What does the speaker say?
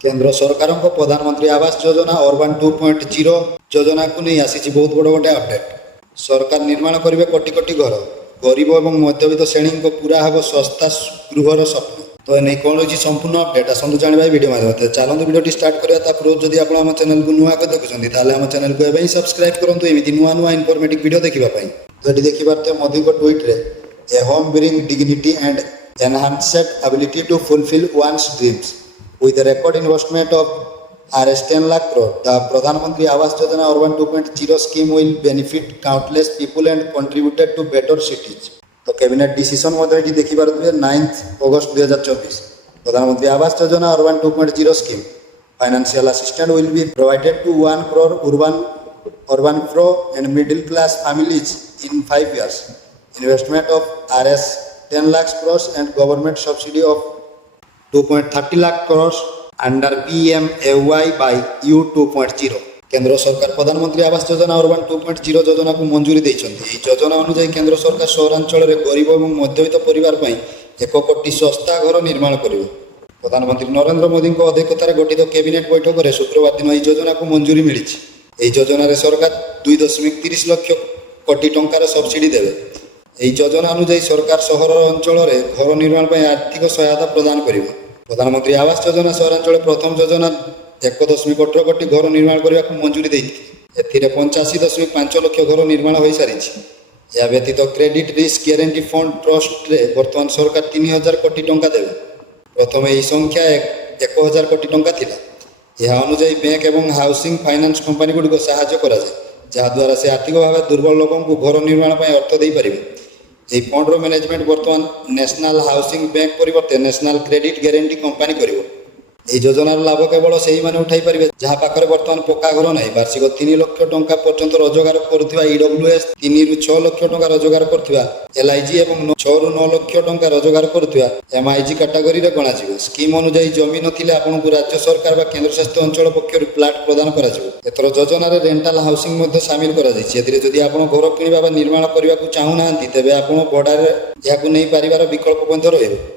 केंद्र सरकार प्रधानमंत्री आवास योजना अर्बन 2.0 योजना को नहीं आसी बहुत बड़ गोटे अपडेट। सरकार निर्माण करेंगे कोटी कोटी घर, गरीब और मध्यवित्त श्रेणी को पूरा हम सस्ता गृहर स्वप्न। तो ये कौन रही संपूर्ण अपडेट आसतु जाना वीडियो माध्यम चलते वीडियो स्टार्ट करा पूर्व जब आप आम चैनल को नुआ देखुं आम चैनल को एवं सब्सक्राइब करूँ एमती नुआ नुआ इनफॉर्मेटिव वीडियो देखापी। तो ये देखिए मोदी को ट्वीट रे a home bring dignity and enhanced ability to fulfil one's dreams with a record investment of Rs 10 lakh crore. The Pradhanmantri Awash Yojana Urban 2.0 scheme will benefit countless people and contributed to better cities. तो cabinet decision ये देखिए 9 अगस्त 2024 Pradhan Mantri Awas Yojana urban 2.0 scheme financial assistant will be provided to 1 crore urban pro and middle class families in 5 years. Investment of Rs 10 lakh crores and government subsidy of 2.30 lakh crores under PMAY by U 2.0. केंद्र सरकार प्रधानमंत्री Awas Yojana urban 2.0 योजना को मंजूरी देइछन्ती। योजना अनुसार केंद्र सरकार सहरांचल में गरीब और मध्यवित्त परिवार पर 1 कोटी सस्ता घर निर्माण करेंगे। प्रधानमंत्री नरेंद्र मोदी अध्यक्षतार गठित कैबिनेट बैठक में शुक्रवार दिन यह योजना को मंजूरी मिली। यह योजना सरकार 2.30 लाख कोटी टंकार सब्सिडी देवे। यह योजना अनुसार सरकार सहर अंचल में घर निर्माण पर आर्थिक सहायता प्रदान करेंगे। प्रधानमंत्री आवास योजना सहरांचल प्रथम योजना 1.18 कोटी घर निर्माण करने को मंजूरी देती। 85.5 लाख घर निर्माण हो सारी। यह व्यतीत credit risk guarantee fund trust रे वर्तमान सरकार 3000 कोटी टंका देवे। प्रथम यह संख्या 1000 कोटी टंका थिला। यह अनुसार बैंक एवं हाउसिंग फाइनेंस कंपनी गुड़ी को साहाय्य करा जाए, जहाद्वारा से आर्थिक भाव दुर्बल लोकों को घर निर्माण पर अर्थ दे पारे। यह फंडर मैनेजमेंट वर्तमान नेशनल हाउसिंग बैंक परिवर्ते नेशनल क्रेडिट ग्यारंटी कंपनी करिवो। यह योजनार लाभ केवल से ही माने उठाई पारे जहाँ पाखे बर्तमान पक्का घर ना। वार्षिक 3 लाख टंका पर्यंत रोजगार करुवा EWS 3 ରୁ 6 लाख टंका रोजगार करुवा LIG और 6 ରୁ 9 लाख टंका रोजगार करुवा MIG कैटेगरी रे गणा जिवो। स्कीम अनुसार जमी नथिले आपनकु राज्य सरकार बा केंद्र शासित अंचल पक्षर प्लाट प्रदान करा जिवो। एतर योजना रे रेंटल हाउसिंग मध्ये शामिल करा जायछि। एथिरे जदि आपण घर किनिबा बा निर्माण करिवा को चाहू नाहंती तेबे आपण भडारे याकु नै परिवार विकल्प मध्ये रहइबो।